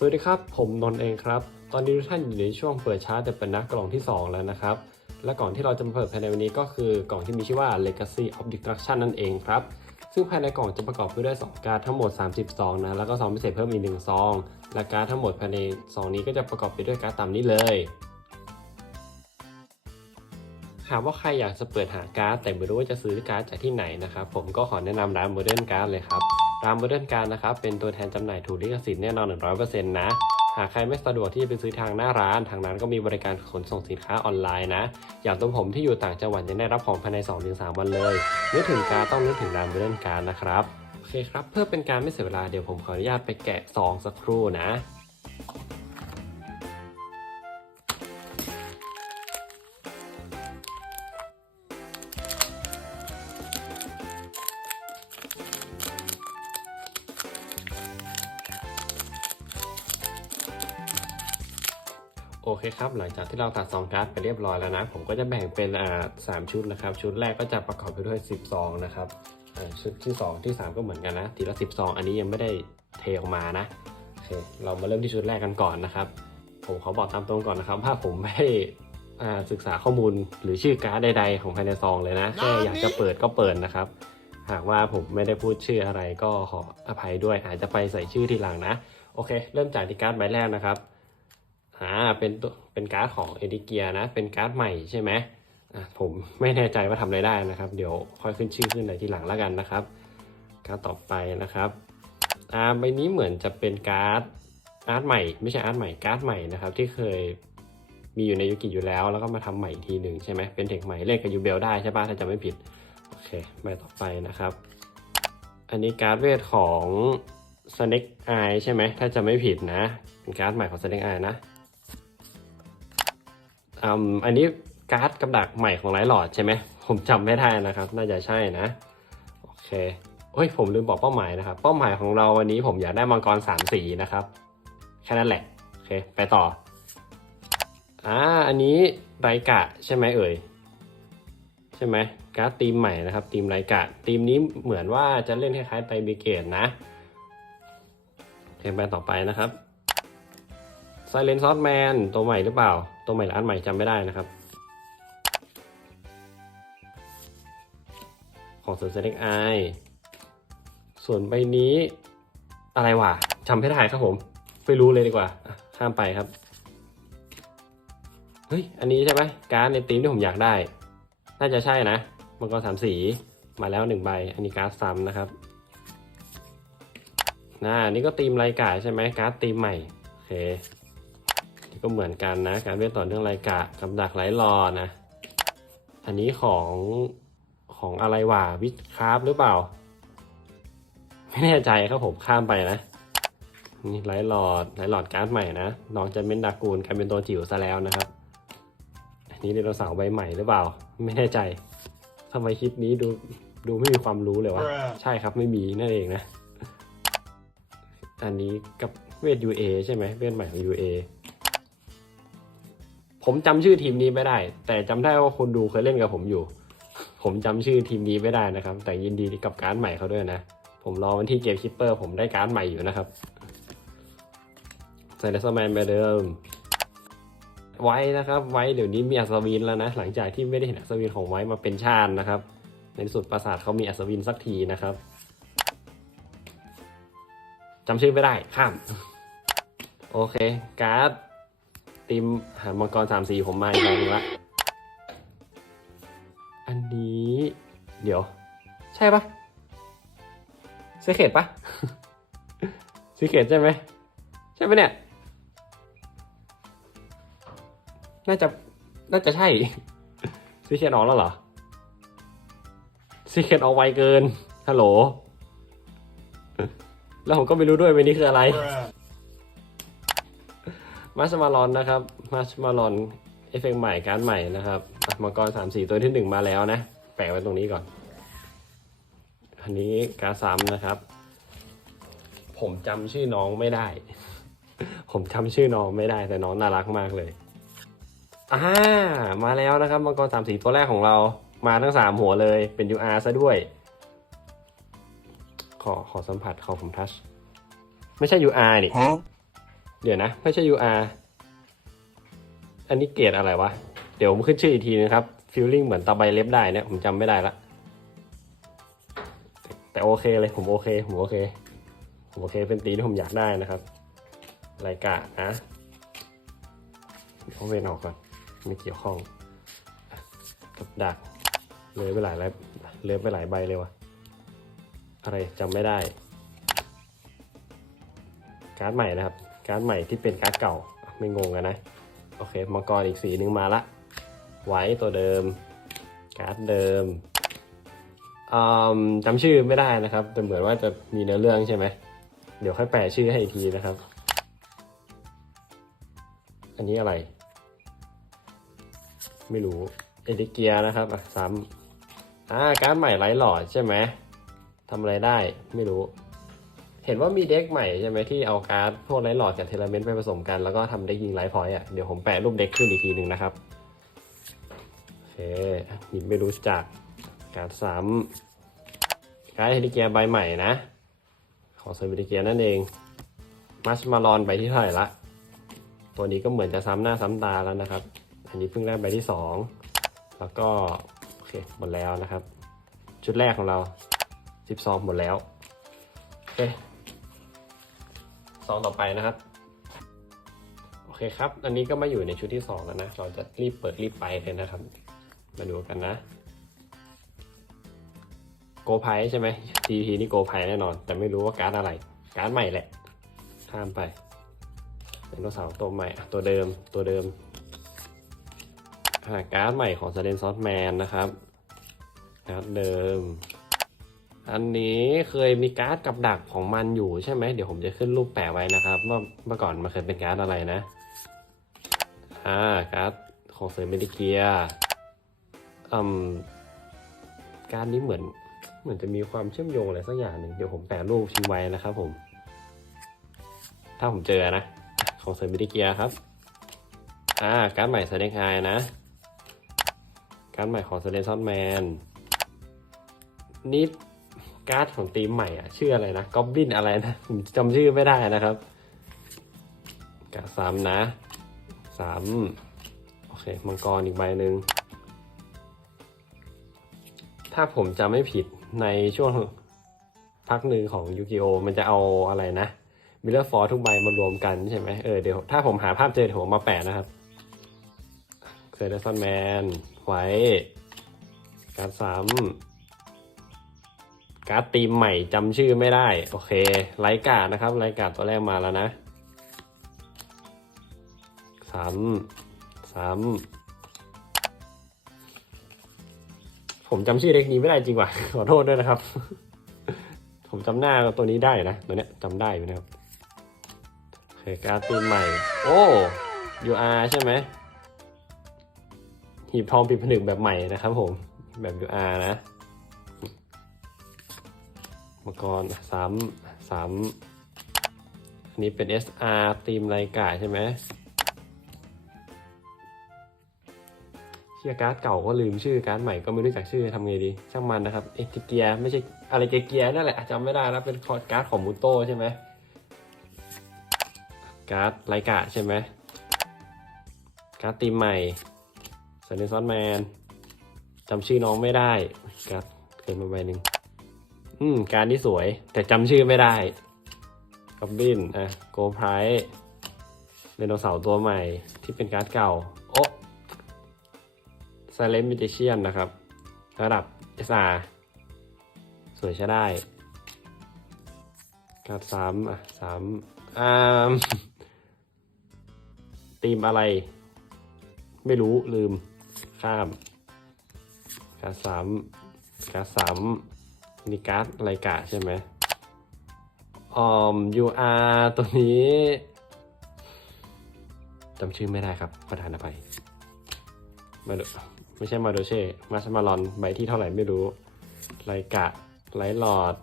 สวัสดีครับ ผมนนท์เองครับ ตอนนี้ทุกท่านอยู่ในช่วงเปิดชาร์จแต่เป็นนักกล่องที่ 2 แล้วนะครับ และกล่องที่เราจะมาเปิดภายในวันนี้ก็คือกล่องที่มีชื่อว่า Legacy of Destruction นั่นเองครับ ซึ่งภายในกล่องจะประกอบไปด้วย 2 การ์ดทั้งหมด30ซองนะ แล้วก็ซองพิเศษเพิ่มอีก1ซอง และการ์ดทั้งหมดภายในซองนี้ก็จะประกอบไปด้วยการ์ดตามนี้เลยหากว่าใครอยากจะเปิดหาการ์ดแต่ไม่รู้ว่าจะซื้อการ์ดจากที่ไหนนะครับผมก็ขอแนะนำร้าน Modern Card เลยครับ ราน Modern Card นะครับ เป็นตัวแทนจำหน่ายถูกลิขสิทธิ์แน่นอน 100%นะ หากใครไม่สะดวกที่จะไปซื้อทางหน้าร้าน ทางร้านก็มีบริการขนส่งสินค้าออนไลน์นะ อย่างตัวผมที่อยู่ต่างจังหวัดจะได้รับของภายใน 2-3 วันเลยนึกถึงการต้องนึกถึงร้าน Modern Card นะครับ โอเคครับ เพื่อเป็นการไม่เสียเวลาเดี๋ยวผมขออนุญาตไปแกะซองสักครู่นะ โอเคครับ หลังจากที่เราตัดซองการ์ดไปเรียบร้อยแล้วนะ ผมก็จะแบ่งเป็นอ่าสามชุดนะครับ ชุดแรกก็จะประกอบไปด้วย10ซองนะครับอ่าชุดที่ 2 ที่ 3 ก็เหมือนกันนะทีละ10ซองอันนี้ยังไม่ได้เทออกมานะโอเคเรามาเริ่มที่ชุดแรกกันก่อนนะครับ ผมขอบอกตามตรงก่อนนะครับว่าผมไม่ได้อ่าศึกษาข้อมูลหรือชื่อการ์ดใดๆของภายในซองเลยนะแค่อยากจะเปิดก็เปิดนะครับ หากว่าผมไม่ได้พูดชื่ออะไรก็ขออภัยด้วยอาจจะไปใส่ชื่อทีหลังนะโอเค เริ่มจากที่การ์ดใบแรกนะครับ อ่าเป็นตัวเป็นการ์ดของเอดิเกียนะ เป็นการ์ดใหม่ใช่ไหมอะผมไม่แน่ใจว่าทำอะไรได้นะครับ เดี๋ยวค่อยขึ้นชื่อขึ้นในทีหลังแล้วกันนะครับ การ์ดต่อไปนะครับอ่าใบนี้เหมือนจะเป็นการ์ดอาร์ตใหม่ ไม่ใช่อาร์ตใหม่การ์ดใหม่นะครับ ที่เคยมีอยู่ในยูกิอยู่แล้ว แล้วก็มาทำใหม่อีกทีหนึ่งใช่ไหมเป็นเทคใหม่เล่นกับยูเบลได้ใช่ปะถ้าจำไม่ผิดโอเคใบต่อไปนะครับ อันนี้การ์ดเวทของ Snake Eye ใช่ไหมถ้าจะไม่ผิดนะ เป็นการ์ดใหม่ของ Snake Eye นะ อืมอันนี้การ์ดกับดักใหม่ของไลท์หลอดใช่ไหมผมจำไม่ได้นะครับ น่าจะใช่นะ โอเคเฮ้ยผมลืมบอกเป้าหมายนะครับ เป้าหมายของเราวันนี้ผมอยากได้มังกรสามสีนะครับ แค่นั้นแหละ โอเค ไปต่ออ่าอันนี้ไรกะใช่ไหมเอ่ยใช่ไหมการ์ดทีมใหม่นะครับทีมไรกะทีมนี้เหมือนว่าจะเล่นคล้ายๆไตรเบเกตนะเทมไปต่อไปนะครับไซเลนซอสแมนตัวใหม่หรือเปล่า ตัวใหม่หรืออันใหม่จำไม่ได้นะครับ ของเซอร์เซเล็กไอส่วนใบนี้อะไรวะจำไม่ได้ครับผมไปรู้เลยดีกว่าข้ามไปครับเฮ้ยอันนี้ใช่ไหมการ์ดในทีมที่ผมอยากได้ น่าจะใช่นะมังกรสามสีมาแล้วหนึ่งใบ อันนี้การ์ดซ้ำนะครับน่าอันนี้ก็ตีมรายกาใช่ไหมการ์ดตีมใหม่โอเค ก็เหมือนกันนะ การเวทต่อเนื่องรายกะกับดักไหลรอนะ อันนี้ของของอะไรวะวิทคราฟหรือเปล่า ไม่แน่ใจครับผมข้ามไปนะ นี่ไลท์หลอดไลท์หลอดการ์ดใหม่นะน้องจะเม้นดากูลกลายเป็นตัวจิ๋วซะแล้วนะครับ อันนี้ไดโนเสาร์ใบใหม่หรือเปล่า ไม่แน่ใจทำไมคลิปนี้ดูดูไม่มีความรู้เลยวะ ใช่ครับไม่มีนั่นเองนะ อันนี้กับเวท UA ใช่ไหมเวทใหม่ของ UA ผมจำชื่อทีมนี้ไม่ได้ แต่จำได้ว่าคนดูเคยเล่นกับผมอยู่ ผมจำชื่อทีมนี้ไม่ได้นะครับ แต่ยินดีกับการ์ดใหม่เขาด้วยนะ ผมรอวันที่เกมคิปเปอร์ผมได้การ์ดใหม่อยู่นะครับไซเลสแมนไปเดิม ไว้นะครับ ไว้เดี๋ยวนี้มีอัศวินแล้วนะ หลังจากที่ไม่ได้เห็นอัศวินของไว้มาเป็นชาตินะครับ ในที่สุดปราสาทเขามีอัศวินสักทีนะครับจำชื่อไม่ได้ข้าม โอเค การ์ด ทีมหามังกรสามสีผมมาอีกแล้วละอันนี้ เดี๋ยว ใช่ปะเซเคตปะซีเคตใช่ไหม ใช่ปะเนี่ย น่าจะ น่าจะใช่ซีเคตออกแล้วเหรอซีเคตออกไวเกิน ฮัลโหล แล้วผมก็ไม่รู้ด้วยวันนี้คืออะไร มาชมาลอนนะครับมาชมาลอนเอฟเฟกต์ใหม่การดใหม่นะครับมังกรสามสี่ตัวที่หนึ่งมาแล้วนะ แปะไว้ตรงนี้ก่อน อันนี้การดซ้ำนะครับ ผมจำชื่อน้องไม่ได้ ผมจำชื่อน้องไม่ได้แต่น้องน่ารักมากเลยอ่ามาแล้วนะครับมังกรสามสีตัวแรกของเรามาทั้งสามหัวเลยเป็น UR ซะด้วย ขอขอสัมผัสขอผมทัช ไม่ใช่ UR นี่ เดี๋ยวนะ ไม่ใช่ UR อันนี้เกรดอะไรวะ เดี๋ยวผมขึ้นชื่ออีกทีนะครับฟิลลิ่งเหมือนตาใบเล็บได้เนี่ยผมจำไม่ได้ละ แต่โอเคเลยผมโอเค ผมโอเค ผมโอเคเป็นตีที่ผมอยากได้นะครับรายกะนะเอาเวนออกก่อนไม่เกี่ยวข้องกับดักเลยไปหลายเลยเลยไปหลายใบเลยวะอะไรจำไม่ได้ การ์ดใหม่นะครับ การ์ดใหม่ที่เป็นการ์ดเก่าไม่งงกันนะ โอเคมังกรอีกสีหนึ่งมาละ ไว้ตัวเดิม การ์ดเดิมจำชื่อไม่ได้นะครับ แต่เหมือนว่าจะมีเนื้อเรื่องใช่ไหม เดี๋ยวค่อยแปลชื่อให้อีกทีนะครับ อันนี้อะไร ไม่รู้ เอดิเกียนะครับอะซ้ำอ่าการ์ดใหม่ไร้หลอดใช่ไหมทำอะไรได้ไม่รู้ เห็นว่ามีเด็กใหม่ใช่ไหมที่เอาการ์ดพวกไลท์หลอดกับเทเลเมนต์ไปผสมกัน แล้วก็ทำได้ยิงไลท์พอยต์อะ เดี๋ยวผมแปะรูปเด็กขึ้นอีกทีหนึ่งนะครับ โอเคหยิบไม่รู้จักการ์ดซ้ำการ์ดเฮลิเกียใบใหม่นะ ของเซอร์บิเกียนั่นเองมัชมาลอนใบที่เท่าไหร่ละ ตัวนี้ก็เหมือนจะซ้ำหน้าซ้ำตาแล้วนะครับ อันนี้เพิ่งได้ใบที่สองแล้วก็โอเคหมดแล้วนะครับ ชุดแรกของเรา 12 หมดแล้วโอเค ซองต่อไปนะครับ โอเคครับ อันนี้ก็มาอยู่ในชุดที่สองแล้วนะ เราจะรีบเปิดรีบไปเลยนะครับ มาดูกันนะ โกไพใช่ไหม TP นี่โกไพแน่นอน แต่ไม่รู้ว่าการ์ดอะไร การ์ดใหม่แหละ ข้ามไปเป็นตัวเสาร์ตัวใหม่อะตัวเดิม ตัวเดิมอ่าการ์ดใหม่ของ s เ e นซอสแมนนะครับ การ์ดเดิม อันนี้เคยมีการ์ดกับดักของมันอยู่ใช่ไหมเดี๋ยวผมจะขึ้นรูปแปะไว้นะครับว่าเมื่อก่อนมันเคยเป็นการ์ดอะไรนะอ่าการ์ดของเซอร์เมดิเกียอืมการ์ดนี้เหมือนเหมือนจะมีความเชื่อมโยงอะไรสักอย่างหนึ่งเดี๋ยวผมแปะรูปทิ้งไว้นะครับผม ถ้าผมเจอนะ ของเซอร์เมดิเกียครับอ่าการ์ดใหม่เซเลนไฮนะ การ์ดใหม่ของเซเลนซอนแมนนี่ การ์ดของทีมใหม่อะ ชื่ออะไรนะก็อบบินอะไรนะผมจำชื่อไม่ได้นะครับการ์ดซ้ำนะสามโอเค มังกรอีกใบหนึ่งถ้าผมจำไม่ผิดในช่วงพักหนึ่งของยูกิโอมันจะเอาอะไรนะมิลเลอร์ฟอร์ทุกใบมารวมกันใช่ไหมเออเดี๋ยวถ้าผมหาภาพเจอเดี๋ยวผมมาแปะนะครับเซเดซอนแมนไว้การดซ้ำ การดตีมใหม่จำชื่อไม่ได้ โอเคไลกาดนะครับไลกาดตัวแรกมาแล้วนะซ้ำซ้ำผมจำชื่อเด็กนี้ไม่ได้จริงว่ะขอโทษด้วยนะครับ ผมจำหน้าตัวนี้ได้นะ ตัวเนี้ยจำได้อยู่นะครับโอเคการดตีมใหม่ โอ้ UR ใช่ไหมหีบทองปิดผนึกแบบใหม่นะครับผมแบบ UR นะ มังกรสามสามอันนี้เป็น SR ตีมไรกาใช่ไหมเชียการ์ดเก่าก็ลืมชื่อการ์ดใหม่ก็ไม่รู้จักชื่อทำไงดีช่างมันนะครับเอติเกียไม่ใช่อะไรเกียร์นั่นแหละจำไม่ได้แล้วเป็นการ์ดของมูโต้ใช่ไหมการ์ดไรกาใช่ไหมการ์ดตีมใหม่ซันเดซอนแมนจำชื่อน้องไม่ได้ครับเกินมาใบหนึ่ง อืม การที่สวย แต่จำชื่อไม่ได้กับบินอะโกไพร์เรโนเสาร์ตัวใหม่ที่เป็นการ์ดเก่า โอ้ไซเลนมิเจเชียนนะครับ ระดับ SR สวยใช้ได้ การ์ดสามอะสามอ่าตีมอะไร ไม่รู้ลืมข้าม การ์ดสามการ์ดสาม นี่การ์ดไรกะใช่ไหมออม UR ตัวนี้จำชื่อไม่ได้ครับประธานอภัยมาโดไม่ใช่มาโดเช่ มาสมาลอน ใบที่เท่าไหร่ไม่รู้ ไรกะ ไรหลอด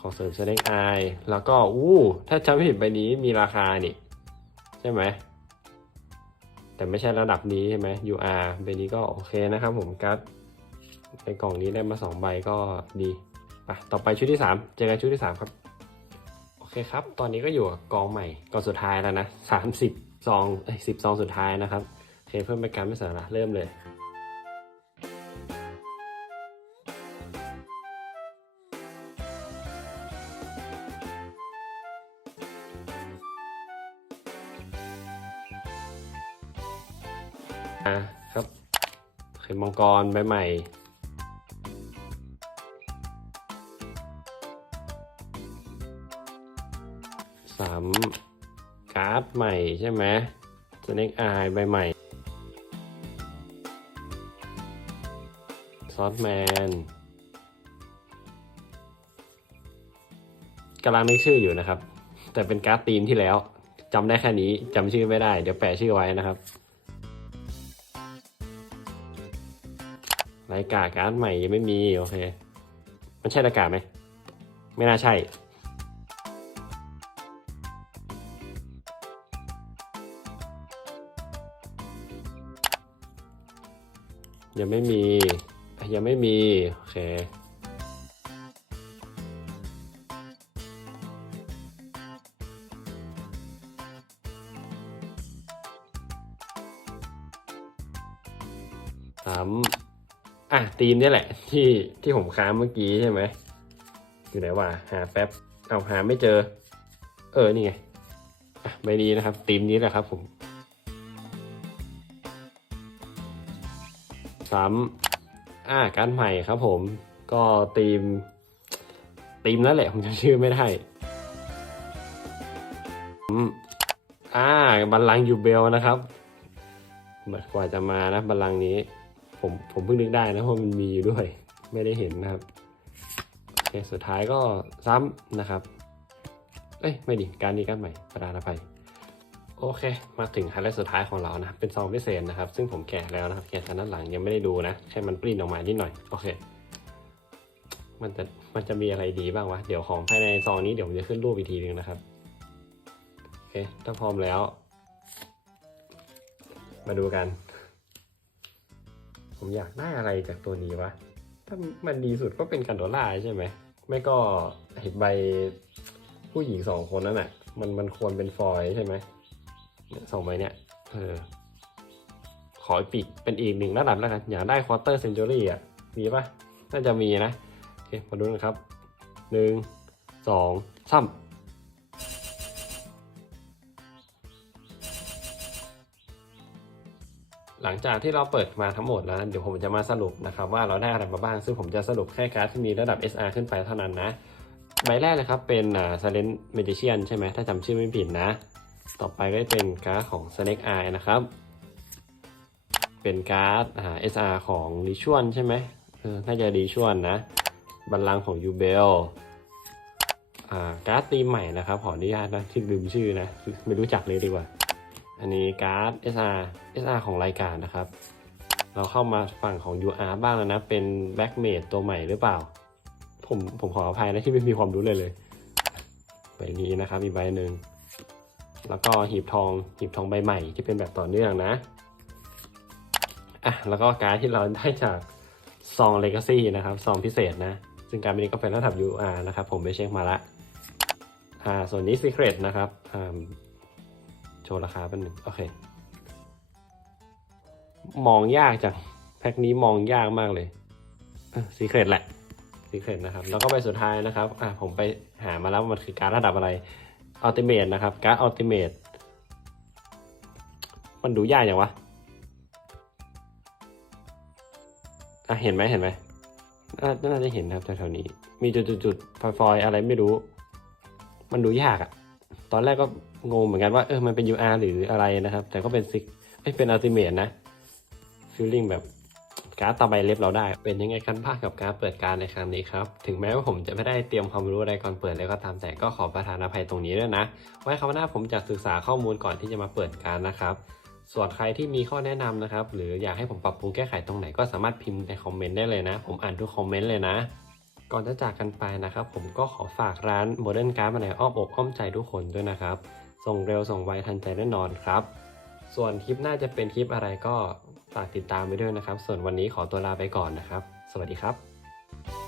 ของเสริมเซเลงไอแล้วก็ อู้ ถ้าจำไม่ผิดใบนี้มีราคานี่ ใช่ไหม แต่ไม่ใช่ระดับนี้ใช่ไหม UR ใบนี้ก็โอเคนะครับผมกัดในกล่องนี้ได้มาสองใบก็ดี ไปต่อไปชุดที่สามเจอกันชุดที่สามครับ โอเคครับ ตอนนี้ก็อยู่กับกองใหม่กองสุดท้ายแล้วนะสามสิบซองสิบซองสุดท้ายนะครับโอเคเพื่อเป็นการไม่สียเวลาเริ่มเลยอะครับเข็มมังกรใบใหม่ สามการ์ดใหม่ใช่ไหมสเน็กอายใบใหม่ซอสแมนกำลังนึกชื่ออยู่นะครับ แต่เป็นการ์ดทีมที่แล้วจำได้แค่นี้จำชื่อไม่ได้ เดี๋ยวแปะชื่อไว้นะครับรายการการ์ดใหม่ยังไม่มี โอเค มันใช่รายการไหม ไม่น่าใช่ ยังไม่มี ยังไม่มี โอเคสามอะทีมนี่แหละ ที่ที่ผมค้างเมื่อกี้ใช่ไหมอยู่ไหนวะหาแป๊บเอาหาไม่เจอ เออ นี่ไงอะใบนี้นะครับทีมนี้แหละครับผม สามอ่าการใหม่ครับผมก็ทีมทีมนั่นแหละผมจำชื่อไม่ได้อ่าบัลลังก์ยูเบลนะครับกว่าจะมานะบัลลังก์นี้ ผมผมเพิ่งนึกได้นะเพราะมันมีอยู่ด้วย ไม่ได้เห็นนะครับโอเคสุดท้ายก็ซ้ำนะครับ เอ้ย ไม่ดิ การนี้การใหม่ประดานอภัย โอเค มาถึงไฮไลท์สุดท้ายของเรานะ เป็นซองพิเศษนะครับ ซึ่งผมแกะแล้วนะครับ แกะจากด้านหลังยังไม่ได้ดูนะ แค่มันปริ้นออกมานิดหน่อย โอเค มันจะ มันจะมีอะไรดีบ้างวะ เดี๋ยวของภายในซองนี้เดี๋ยวผมจะขึ้นรูปอีกทีนึงนะครับ โอเค ถ้าพร้อมแล้ว มาดูกัน ผมอยากได้อะไรจากตัวนี้วะ ถ้ามันดีสุดก็เป็นกันโดล่าใช่ไหม ไม่ก็เห็นใบผู้หญิงสองคนนั่นแหะมันมันควรเป็นฟอยใช่ไหม สองใบเนี่ยเออขอปีกเป็นอีกหนึ่งระดับแล้วกันอยากได้ควอเตอร์เซนจูรี่อะ มีปะน่าจะมีนะ โอเค มาดูนะครับหนึ่งสองสามหลังจากที่เราเปิดมาทั้งหมดแล้ว เดี๋ยวผมจะมาสรุปนะครับว่าเราได้อะไรมาบ้าง ซึ่งผมจะสรุปแค่การ์ดที่มีระดับ SR ขึ้นไปเท่านั้นนะ ใบแรกเลยครับเป็นอ่า Silent Magician ใช่ไหมถ้าจำชื่อไม่ผิดนะ ต่อไปก็จะเป็นการ์ดของ Snake Eye นะครับ เป็นการ์ดอ่า SR ของ r i t u a l ใช่ไหมเออน่าจะ r i t u a l นะ บัลลังของ u b e l อ่าการ์ดตีใหม่นะครับ ขออนุญาตนะที่ลืมชื่อนะ ไม่รู้จักเลยดีกว่า อันนี้การ์ด SR SR ของรายการนะครับ เราเข้ามาฝั่งของ UR บ้างแล้วนะ เป็น Black Mage ตัวใหม่หรือเปล่า ผมผมขออภัยนะที่ไม่มีความรู้เลยเลยใบนี้นะครับอีกใบหนึ่ง แล้วก็หีบทองหีบทองใบใหม่ที่เป็นแบบต่อเนื่องนะอะแล้วก็การ์ดที่เราได้จากซอง Legacy นะครับซองพิเศษนะ ซึ่งการ์ดนี้ก็เป็นระดับ UR นะครับ ผมไปเช็คมาละอ่าส่วนนี้ Secret นะครับอ่าโชว์ราคาเป็นหนึ่งโอเค มองยากจังแพ็คนี้มองยากมากเลยสีเครตแหละสีเครตนะครับ แล้วก็ใบสุดท้ายนะครับ อะผมไปหามาแล้วมันคือการระดับอะไร อัลติเม e นะครับ การ์ดอัลติเม e มันดูยากอย่างวะอะเห็นไหมเห็นไหมน่าจะเห็นนะครับแถวๆนี้ มีจุดๆๆฟอยๆอะไรไม่รู้ มันดูยากอะตอนแรกก็งงเหมือนกันว่าเออมันเป็น UR หรืออะไรนะครับ แต่ก็เป็นซิกเป็นอัลติเม e นะฟีลลิ่งแบบ การ์ดตาใบเล็บเราได้ เป็นยังไงกันบ้างกับการเปิดการในครั้งนี้ครับ ถึงแม้ว่าผมจะไม่ได้เตรียมความรู้อะไรก่อนเปิดแล้วก็ตามแต่ก็ขอประทานอภัยตรงนี้ด้วยนะ ไว้คราวหน้าผมจะศึกษาข้อมูลก่อนที่จะมาเปิดการนะครับ ส่วนใครที่มีข้อแนะนำนะครับ หรืออยากให้ผมปรับปรุงแก้ไขตรงไหนก็สามารถพิมพ์ในคอมเมนต์ได้เลยนะ ผมอ่านทุกคอมเมนต์เลยนะ ก่อนจะจากกันไปนะครับ ผมก็ขอฝากร้าน Modern Card มาในอ้อมอกอ้อมใจทุกคนด้วยนะครับ ส่งเร็วส่งไวทันใจแน่นอนครับ ส่วนคลิปหน้าจะเป็นคลิปอะไรก็ฝากติดตามไปด้วยนะครับ ส่วนวันนี้ขอตัวลาไปก่อนนะครับ สวัสดีครับ